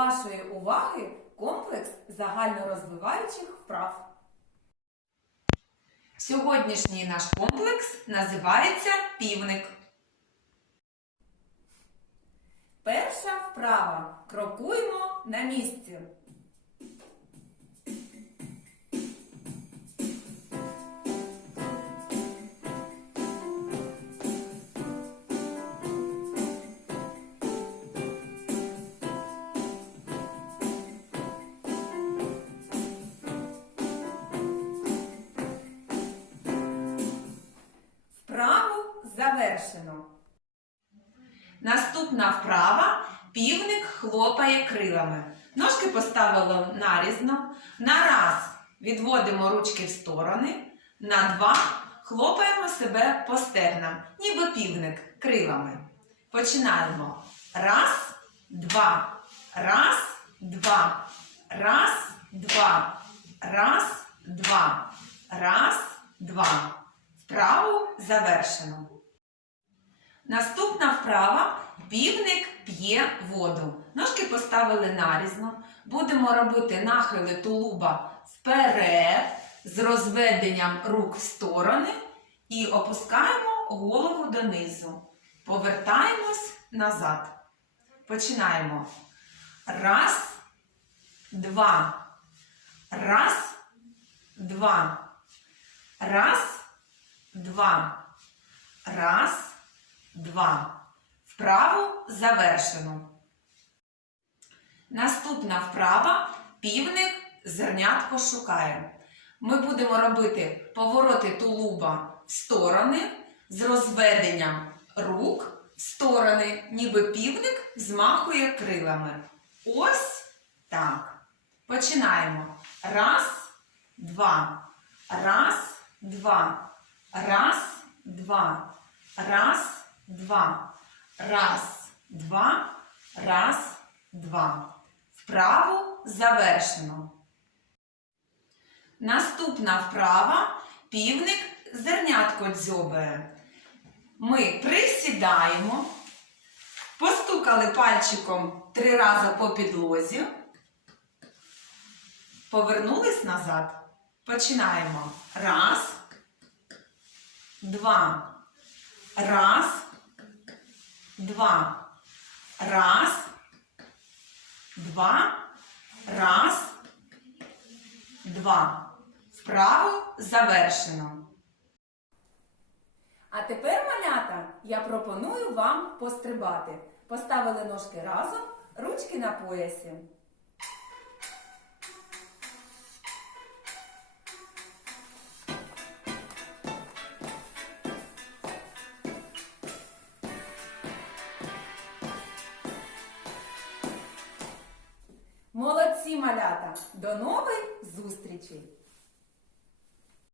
вашої уваги комплекс загальнорозвиваючих вправ. Сьогоднішній наш комплекс називається півник. Перша вправа. Крокуємо на місці. Завершено. Наступна вправа півник хлопає крилами. Ножки поставили нарізно. На раз відводимо ручки в сторони. На два хлопаємо себе по стегнам, ніби півник крилами. Починаємо. Раз, два. Раз, два. Раз, два. Раз, два. Раз, два. Вправу завершено. Наступна вправа півник п'є воду. Ножки поставили нарізно. Будемо робити нахили тулуба вперед з розведенням рук в сторони і опускаємо голову донизу. Повертаємось назад. Починаємо. Раз, два. Раз, два. Раз, два. Раз, Два. Вправу завершено. Наступна вправа півник зернятко шукає. Ми будемо робити повороти тулуба в сторони з розведенням рук в сторони, ніби півник змахує крилами. Ось так. Починаємо. Раз, два. Раз, два. Раз, два. Раз, два. Раз, два. Раз, два. Вправу завершено. Наступна вправа півник зернятко дзьобає. Ми присідаємо, постукали пальчиком три рази по підлозі, повернулись назад. Починаємо. Раз, два. Раз, два. Раз, два. Раз, два. Вправу завершено. А тепер, малята, я пропоную вам пострибати. Поставили ножки разом, ручки на поясі. Малята! До нових зустрічей!